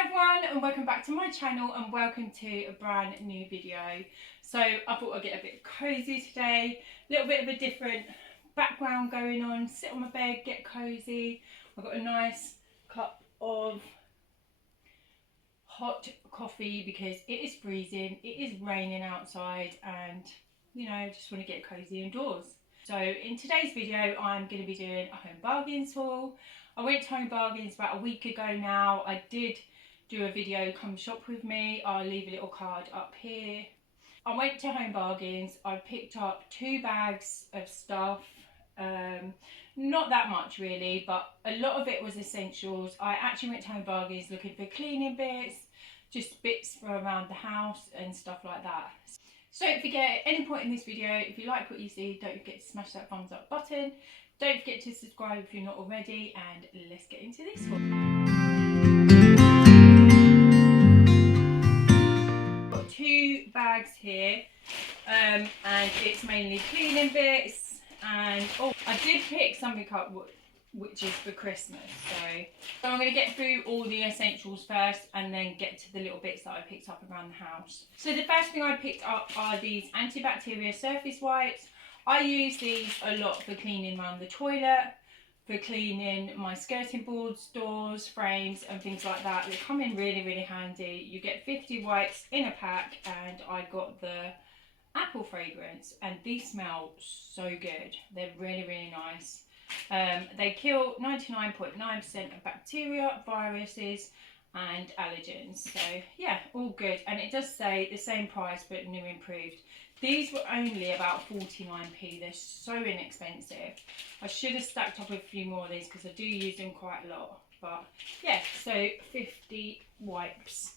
Hi everyone and welcome back to my channel and welcome to a brand new video. So I thought I'd get a bit cosy today, a little bit of a different background going on, sit on my bed, get cosy. I've got a nice cup of hot coffee because it is freezing, it is raining outside and you know, just want to get cozy indoors. So in today's video I'm going to be doing a Home Bargains haul. I went to Home Bargains about a week ago now. I did do a video, come shop with me. I'll leave a little card up here. I went to Home Bargains. I picked up 2 bags of stuff. Not that much really, but a lot of it was essentials. I actually went to Home Bargains looking for cleaning bits, just bits for around the house and stuff like that. So don't forget, at any point in this video, if you like what you see, don't forget to smash that thumbs up button. Don't forget to subscribe if you're not already, and let's get into this one. Got 2 bags here, and it's mainly cleaning bits. And oh, I did pick something up which is for Christmas. So I'm going to get through all the essentials first and then get to the little bits that I picked up around the house. So the first thing I picked up are these antibacterial surface wipes. I use these a lot for cleaning around the toilet, for cleaning my skirting boards, doors, frames and things like that. They come in really, really handy. You get 50 wipes in a pack and I got the apple fragrance and these smell so good. They're really, really nice. They kill 99.9% of bacteria, viruses and allergens. So yeah, all good. And it does say the same price but new improved. These were only about 49p. They're so inexpensive. I should have stacked up a few more of these because I do use them quite a lot. But yeah, so 50 wipes.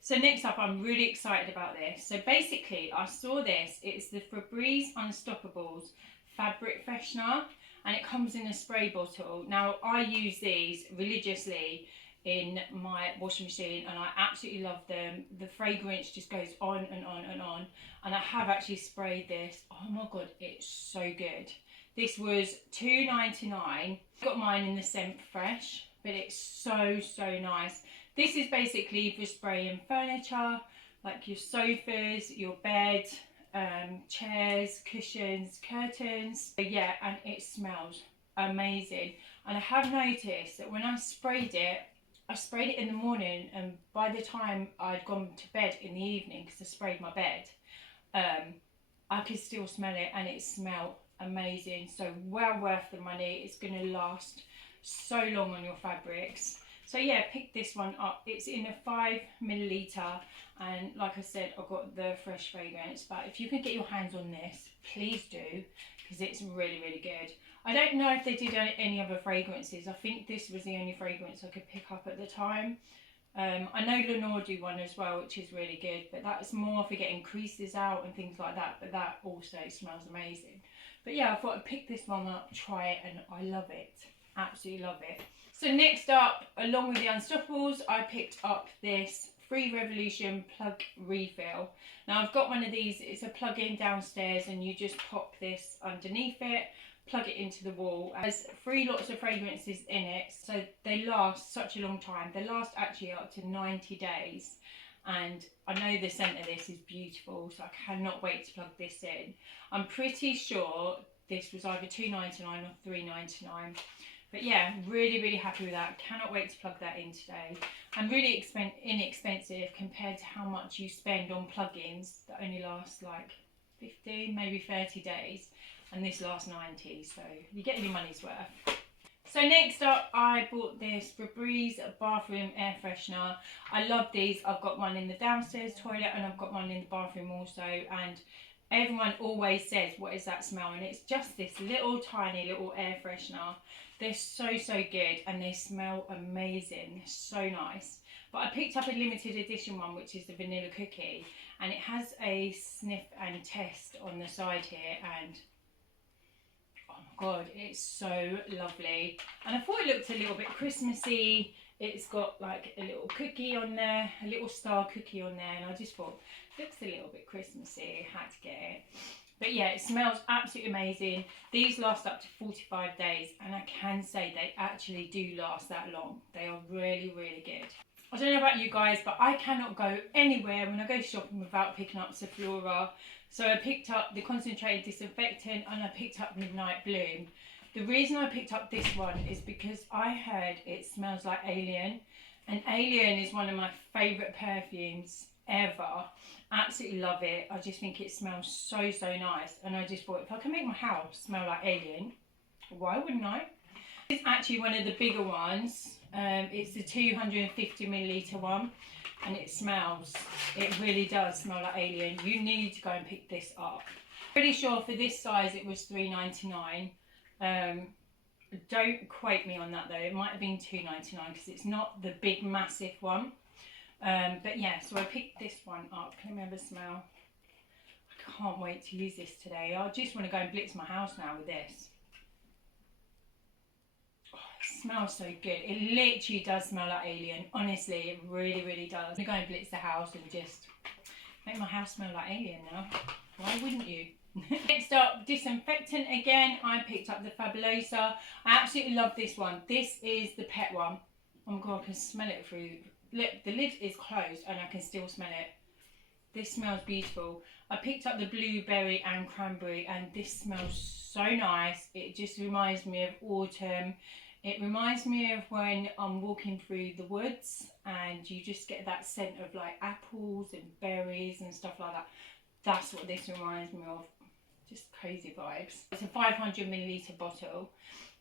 So next up, I'm really excited about this. So basically, I saw this. It's the Febreze Unstoppables fabric freshener. And it comes in a spray bottle. Now, I use these religiously in my washing machine and I absolutely love them. The fragrance just goes on and on and on. And I have actually sprayed this. Oh my God, it's so good. This was $2.99. I got mine in the scent fresh, but it's so, so nice. This is basically for spraying furniture, like your sofas, your bed, chairs, cushions, curtains. Yeah, and it smells amazing. And I have noticed that when I sprayed it in the morning, and by the time I'd gone to bed in the evening, because I sprayed my bed, I could still smell it and it smelled amazing. So well worth the money. It's going to last so long on your fabrics. So yeah, pick this one up. It's in a 5 milliliter, and like I said, I've got the fresh fragrance. But if you can get your hands on this, please do, because it's really, really good. I don't know if they did any other fragrances. I think this was the only fragrance I could pick up at the time. I know Lenore do one as well, which is really good, but that's more for getting creases out and things like that. But that also smells amazing. But yeah, I thought I'd pick this one up, try it, and I love it. Absolutely love it. So next up, along with the Unstoppables, I picked up this Free Revolution plug refill. Now I've got one of these. It's a plug-in downstairs and you just pop this underneath it, plug it into the wall. There's 3 lots of fragrances in it, so they last such a long time. They last actually up to 90 days. And I know the scent of this is beautiful, so I cannot wait to plug this in. I'm pretty sure this was either $2.99 or $3.99. But yeah, really, really happy with that. Cannot wait to plug that in today. And really inexpensive compared to how much you spend on plugins that only last like 15, maybe 30 days. And this lasts 90, so you get your money's worth. So next up, I bought this Febreze bathroom air freshener. I love these. I've got one in the downstairs toilet and I've got one in the bathroom also. And everyone always says, what is that smell? And it's just this little tiny little air freshener. They're so, so good and they smell amazing. They're so nice. But I picked up a limited edition one, which is the vanilla cookie. And it has a sniff and test on the side here. And oh my God, it's so lovely. And I thought it looked a little bit Christmassy. It's got like a little cookie on there, a little star cookie on there. And I just thought, it looks a little bit Christmassy. I had to get it. But yeah, it smells absolutely amazing. These last up to 45 days. And I can say they actually do last that long. They are really, really good. I don't know about you guys, but I cannot go anywhere when I go shopping without picking up Sephora. So I picked up the concentrated disinfectant and I picked up Midnight Bloom. The reason I picked up this one is because I heard it smells like Alien. And Alien is one of my favourite perfumes ever. Absolutely love it. I just think it smells so, so nice. And I just thought, if I can make my house smell like Alien, why wouldn't I? It's actually one of the bigger ones. It's the 250ml one. And it really does smell like Alien. You need to go and pick this up. Pretty sure for this size it was $3.99. Don't quote me on that though, it might have been $2.99 because it's not the big massive one. But yeah, so I picked this one up. Let me have a smell. I can't wait to use this today. I just want to go and blitz my house now with this. Oh, it smells so good. It literally does smell like Alien. Honestly, it really, really does. I'm going to go and blitz the house and just make my house smell like Alien now. Why wouldn't you? Next up, disinfectant again. I picked up the Fabulosa. I absolutely love this one. This is the pet one. Oh my god, I can smell it through. Look, the lid is closed and I can still smell it. This smells beautiful. I picked up the blueberry and cranberry and this smells so nice. It just reminds me of autumn. It reminds me of when I'm walking through the woods and you just get that scent of like apples and berries and stuff like that. That's what this reminds me of. Just crazy vibes. It's a 500ml bottle.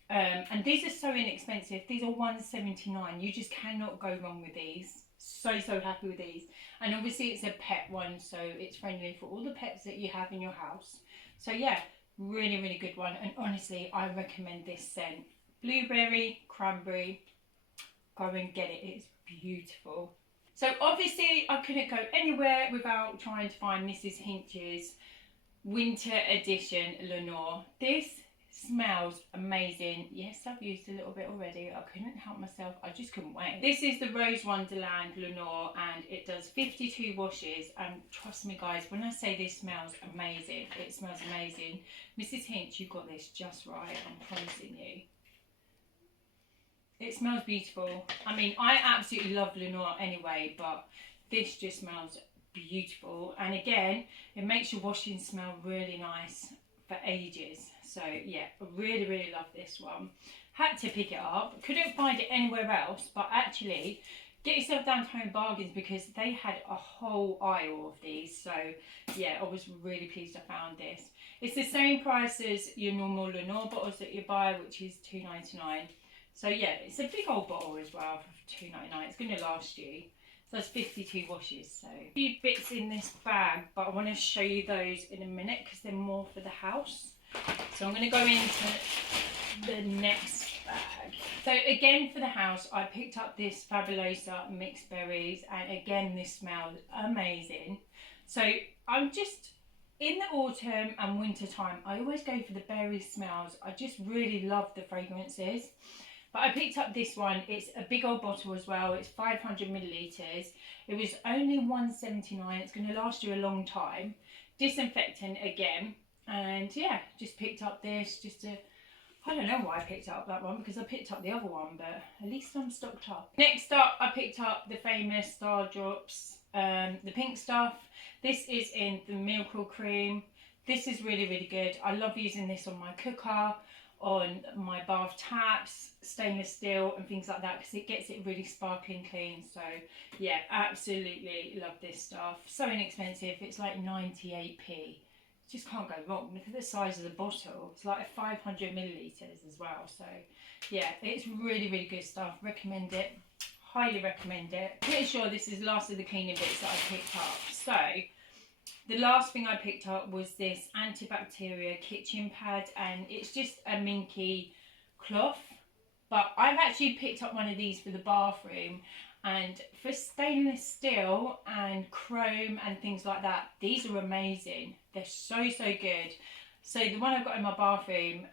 And these are so inexpensive. These are $1.79. You just cannot go wrong with these. So, so happy with these. And obviously it's a pet one, so it's friendly for all the pets that you have in your house. So yeah, really, really good one. And honestly, I recommend this scent. Blueberry, cranberry. Go and get it. It's beautiful. So obviously I couldn't go anywhere without trying to find Mrs. Hinch's Winter Edition Lenore. This smells amazing. Yes, I've used a little bit already. I couldn't help myself. I just couldn't wait. This is the Rose Wonderland Lenore and it does 52 washes. And trust me guys, when I say this smells amazing, it smells amazing. Mrs. Hinch, you got this just right. I'm promising you. It smells beautiful. I mean, I absolutely love Lenore anyway, but this just smells beautiful. And again, it makes your washing smell really nice for ages. So yeah, I really, really love this one. Had to pick it up. Couldn't find it anywhere else, but actually, get yourself down to Home Bargains because they had a whole aisle of these. So yeah, I was really pleased I found this. It's the same price as your normal Lenore bottles that you buy, which is $2.99. So yeah, it's a big old bottle as well for $2.99. It's going to last you. So that's 52 washes. So a few bits in this bag, but I want to show you those in a minute because they're more for the house. So I'm going to go into the next bag. So again for the house, I picked up this Fabulosa mixed berries, and again this smells amazing. So I'm just in the autumn and winter time, I always go for the berry smells. I just really love the fragrances. But I picked up this one. It's a big old bottle as well. It's 500ml. It was only $1.79. It's going to last you a long time. Disinfectant again. And yeah, just picked up this just to... I don't know why I picked up that one because I picked up the other one, but at least I'm stocked up. Next up, I picked up the famous Star Drops, the pink stuff. This is in the Miracle Cream. This is really, really good. I love using this on my cooker, on my bath taps, stainless steel and things like that because it gets it really sparkling clean. So yeah, absolutely love this stuff. So inexpensive, it's like 98p. Just can't go wrong. Look at the size of the bottle. It's like 500ml as well. So yeah, it's really, really good stuff. Recommend it. Highly recommend it. Pretty sure this is the last of the cleaning bits that I picked up. So the last thing I picked up was this antibacterial kitchen pad, and it's just a Minky cloth. But I've actually picked up one of these for the bathroom, and for stainless steel and chrome and things like that, these are amazing. They're so, so good. So the one I've got in my bathroom,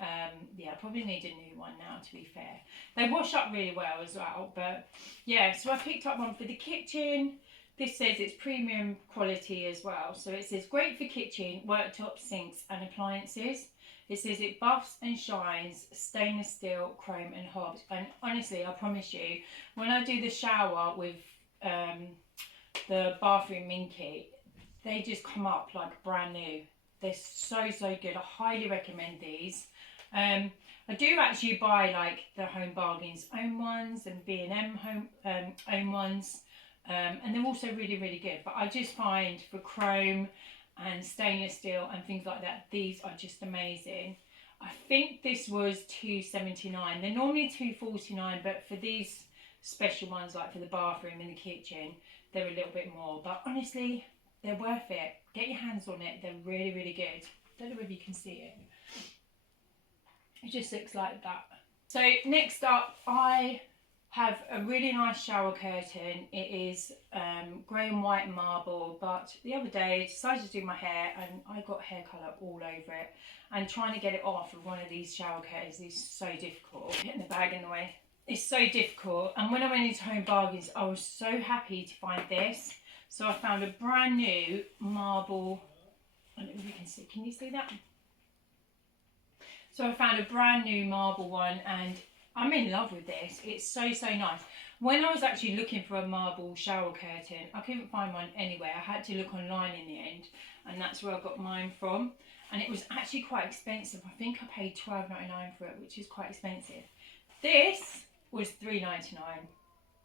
yeah, I probably need a new one now, to be fair. They wash up really well as well, but yeah, so I picked up one for the kitchen. This says it's premium quality as well. So it says great for kitchen, worktop, sinks and appliances. It says it buffs and shines stainless steel, chrome and hobs. And honestly, I promise you, when I do the shower with the bathroom Minky, they just come up like brand new. They're so good. I highly recommend these. I do actually buy like the Home Bargains own ones and B&M home own ones, and they're also really good. But I just find for chrome and stainless steel and things like that, these are just amazing. I think this was £2.79. They're normally £2.49, but for these special ones, like for the bathroom and the kitchen, they're a little bit more. But honestly, they're worth it. Get your hands on it. They're really good. Don't know if you can see it. It just looks like that. So next up, I have a really nice shower curtain. It is grey and white marble, but the other day I decided to do my hair and I got hair colour all over it, and trying to get it off of one of these shower curtains is so difficult. Getting the bag in the way. It's so difficult, and when I went into Home Bargains, I was so happy to find this. So I found a brand new marble, I don't know if you can see, can you see that? So I found a brand new marble one, and I'm in love with this. It's so nice. When I was actually looking for a marble shower curtain, I couldn't find one anywhere. I had to look online in the end, and that's where I got mine from. And it was actually quite expensive. I think I paid £12.99 for it, which is quite expensive. This was £3.99.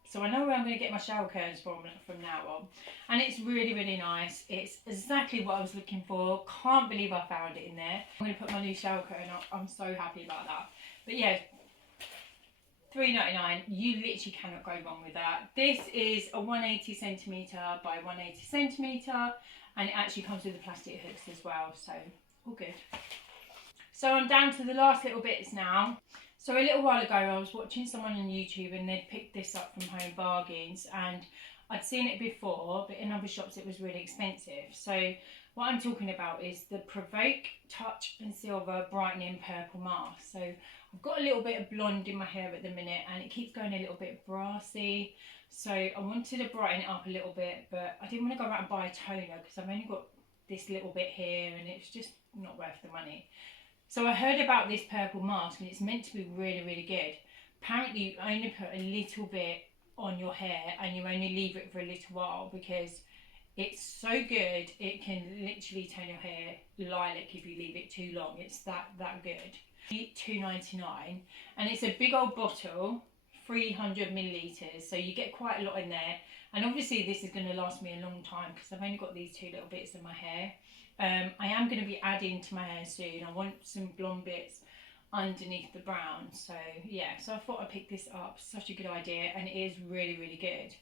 So I know where I'm going to get my shower curtains from now on. And it's really nice. It's exactly what I was looking for. Can't believe I found it in there. I'm going to put my new shower curtain up. I'm so happy about that. But yeah, £3.99. You literally cannot go wrong with that. This is a 180cm by 180cm. And it actually comes with the plastic hooks as well. So all good. So I'm down to the last little bits now. So a little while ago I was watching someone on YouTube and they'd picked this up from Home Bargains, and I'd seen it before, but in other shops it was really expensive. So what I'm talking about is the Provoke Touch and Silver Brightening Purple Mask. So I've got a little bit of blonde in my hair at the minute and it keeps going a little bit brassy. So I wanted to brighten it up a little bit, but I didn't want to go out and buy a toner because I've only got this little bit here and it's just not worth the money. So I heard about this purple mask and it's meant to be really good. Apparently you only put a little bit on your hair and you only leave it for a little while because it's so good it can literally turn your hair lilac if you leave it too long. It's that good. £2.99, and it's a big old bottle, 300 millilitres, so you get quite a lot in there. And obviously this is going to last me a long time because I've only got these two little bits in my hair. I am going to be adding to my hair soon. I want some blonde bits underneath the brown. So yeah, so I thought I'd pick this up. Such a good idea, and it is really good.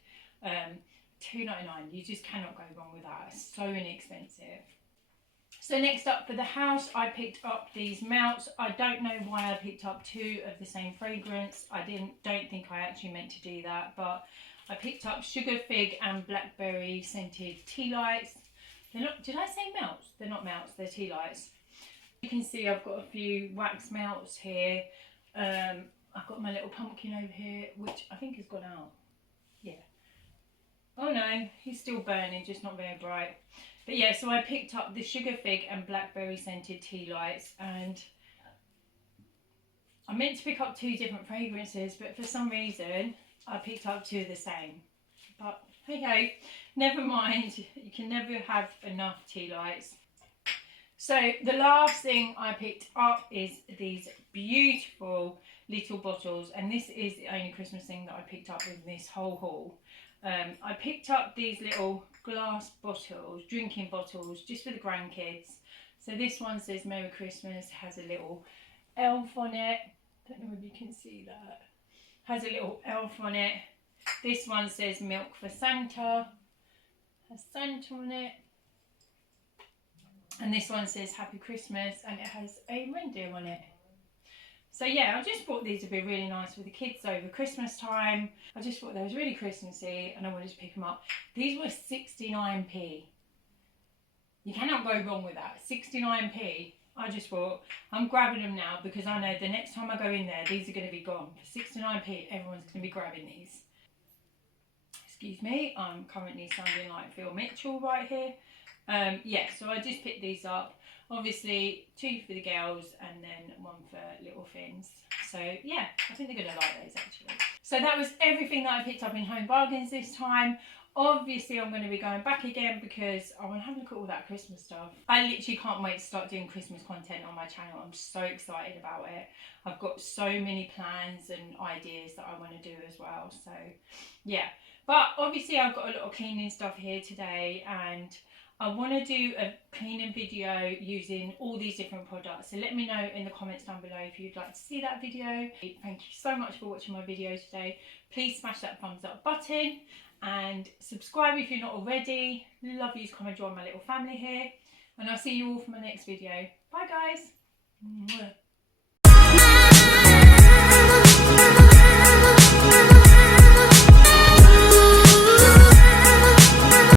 £2.99, you just cannot go wrong with that. It's so inexpensive. So next up for the house, I picked up these melts. I don't know why I picked up two of the same fragrance. I don't think I actually meant to do that, but I picked up Sugar Fig and Blackberry scented tea lights. They're not, did I say melts? They're not melts, they're tea lights. You can see I've got a few wax melts here. I've got my little pumpkin over here, which I think has gone out. Yeah. Oh no, he's still burning, just not very bright. But yeah, so I picked up the Sugar Fig and Blackberry scented tea lights, and I meant to pick up two different fragrances, but for some reason I picked up two of the same. But hey, never mind, you can never have enough tea lights. So the last thing I picked up is these beautiful little bottles, and this is the only Christmas thing that I picked up in this whole haul. I picked up these little glass bottles, drinking bottles, just for the grandkids. So this one says Merry Christmas, has a little elf on it. Don't know if you can see that. Has a little elf on it. This one says Milk for Santa, has Santa on it. And this one says Happy Christmas, and it has a reindeer on it. So yeah, I just thought these would be really nice for the kids over Christmas time. I just thought they was really Christmassy and I wanted to pick them up. These were 69p. You cannot go wrong with that, 69p. I just thought, I'm grabbing them now because I know the next time I go in there, these are going to be gone. For 69p, everyone's going to be grabbing these. Excuse me, I'm currently sounding like Phil Mitchell right here. Yeah, so I just picked these up. Obviously, two for the girls and then one for little Finns. So yeah, I think they're going to like those actually. So that was everything that I picked up in Home Bargains this time. Obviously I'm going to be going back again because I want to have a look at all that Christmas stuff. I literally can't wait to start doing Christmas content on my channel. I'm so excited about it. I've got so many plans and ideas that I want to do as well. So yeah, but obviously I've got a lot of cleaning stuff here today, and I want to do a cleaning video using all these different products. So let me know in the comments down below if you'd like to see that video. Thank you so much for watching my video today. Please smash that thumbs up button and subscribe if you're not already. Love you to come and join my little family here. And I'll see you all for my next video. Bye guys.